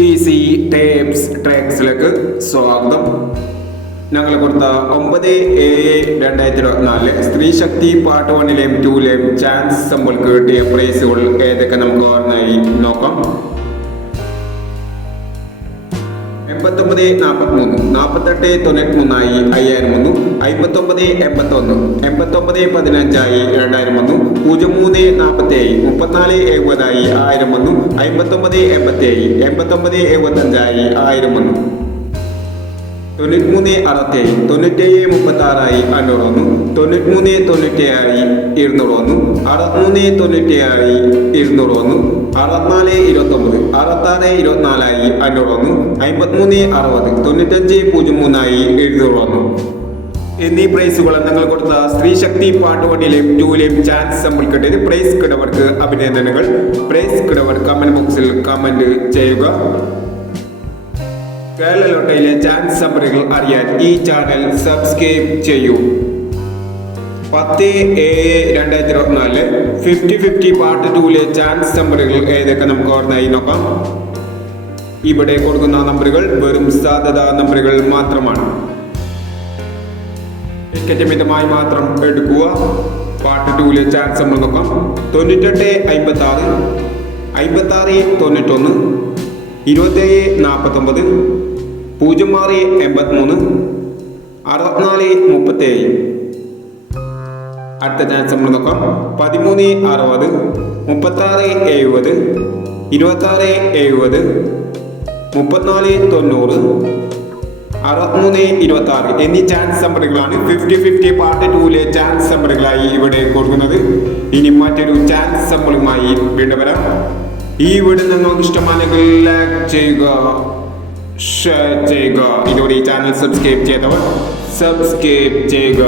Easy tapes ട്രാക്സിലേക്ക് സ്വാഗതം. ഞങ്ങൾ കൊടുത്ത ഒമ്പത് ഏഴ് രണ്ടായിരത്തി ഇരുപത്തിനാലിൽ സ്ത്രീ ശക്തി പാർട്ട് വണ്ണിലെയും ടൂലെയും ചാൻസ് നമ്മൾക്ക് കിട്ടിയ പ്രൈസുകൾ ഏതൊക്കെ നമുക്ക് ഓർമ്മയായി നോക്കാം. എൺപത്തൊമ്പത് നാൽപ്പത്തിമൂന്ന് നാൽപ്പത്തെട്ട് തൊണ്ണൂറ്റി മൂന്നായി അയ്യായിരം വന്നു അമ്പത്തൊമ്പത് എൺപത്തൊന്ന് എൺപത്തൊമ്പത് പതിനഞ്ചായി രണ്ടായിരം വന്നു പൂജ്യം മൂന്ന് നാൽപ്പത്തേഴ് മുപ്പത്തിനാല് എഴുപതായി ആയിരം വന്നു അമ്പത്തൊമ്പത് എൺപത്തേഴ് എൺപത്തൊമ്പത് എഴുപത്തഞ്ചായി ആയിരം വന്നു തൊണ്ണൂറ്റിമൂന്ന് അറുപത്തേഴ് തൊണ്ണൂറ്റേഴ് മുപ്പത്തി ആറായി അഞ്ഞൂറ് വന്നു തൊണ്ണൂറ്റിമൂന്ന് തൊണ്ണൂറ്റേഴായി ഇരുന്നൂറ് വന്നു അറുപത്തിമൂന്ന് തൊണ്ണൂറ്റേഴായി ഇരുന്നൂറ് വന്നു അറുപത്തിനാല് ഇരുപത്തൊമ്പത് അറുപത്താറ് ഇരുപത്തിനാലായി വന്നു അമ്പത്തിമൂന്ന് അറുപത്. തൊണ്ണൂറ്റഞ്ച് പൂജ്യം മൂന്നായി എഴുന്നൂറ് വന്നു എന്നീ പ്രൈസുകൾ നിങ്ങൾ കൊടുത്ത സ്ത്രീ ശക്തി പാട്ടുപടിയിലെയും ടൂലെയും ചാൻസ് നമ്മൾ കിട്ടിയത് പ്രൈസ് കിടവർക്ക് അഭിനന്ദനങ്ങൾ. പ്രൈസ് കിടവർ കമന്റ് ബോക്സിൽ കമന്റ് ചെയ്യുക. കേരള ലോട്ടയിലെ ചാൻസ് സമ്മറികൾ അറിയാൻ ഈ ചാനൽ സബ്സ്ക്രൈബ് ചെയ്യൂ. പത്ത് ഏഴ് രണ്ടായിരത്തി ഇരുപത്തിനാലിൽ ഫിഫ്റ്റി ഫിഫ്റ്റി പാർട്ട് ടൂലെ ചാൻസ് നമ്പറുകൾ ഏതൊക്കെ നമുക്ക് ഓർമ്മയായി നോക്കാം. ഇവിടെ കൊടുക്കുന്ന നമ്പറുകൾ വെറും സാധ്യത നമ്പറുകൾ മാത്രമാണ്. ടിക്കറ്റ് മിതമായി മാത്രം എടുക്കുക. പാർട്ട് ടൂലെ ചാൻസ് നമ്മൾ നോക്കാം. തൊണ്ണൂറ്റെട്ട് അമ്പത്തി ആറ് അമ്പത്തി ആറ് തൊണ്ണൂറ്റൊന്ന് ഇരുപത്തേഴ് നാൽപ്പത്തൊമ്പത് പൂജ്യം ആറ് എൺപത്തിമൂന്ന് അറുപത്തിനാല് മുപ്പത്തേഴ്. അടുത്ത ചാൻസ് നമ്മൾ നോക്കാം. പതിമൂന്ന് അറുപത് മുപ്പത്താറ് എഴുപത് ഇരുപത്താറ് എഴുപത് മുപ്പത്തിനാല് തൊണ്ണൂറ് അറുപത്തിമൂന്ന് ഇരുപത്തി ആറ് എന്നീ ചാൻസ് നമ്പറുകളാണ് ഫിഫ്റ്റി ഫിഫ്റ്റി പാർട്ട് ടൂലെ ചാൻസ് നമ്പറുകളായി ഇവിടെ കൊടുക്കുന്നത്. ഇനി മറ്റൊരു ചാൻസ് നമ്പറുമായി വീണ്ടും വരാം. ഈ വീഡിയോ നിങ്ങൾക്ക് ഇഷ്ടമാണെങ്കിൽ ലൈക്ക് ചെയ്യുക ഷെയർ ചെയ്യുക. ഇതോടെ ഈ ചാനൽ സബ്സ്ക്രൈബ് ചെയ്തവർ സബ്സ്ക്രൈബ് ചെയ്യുക.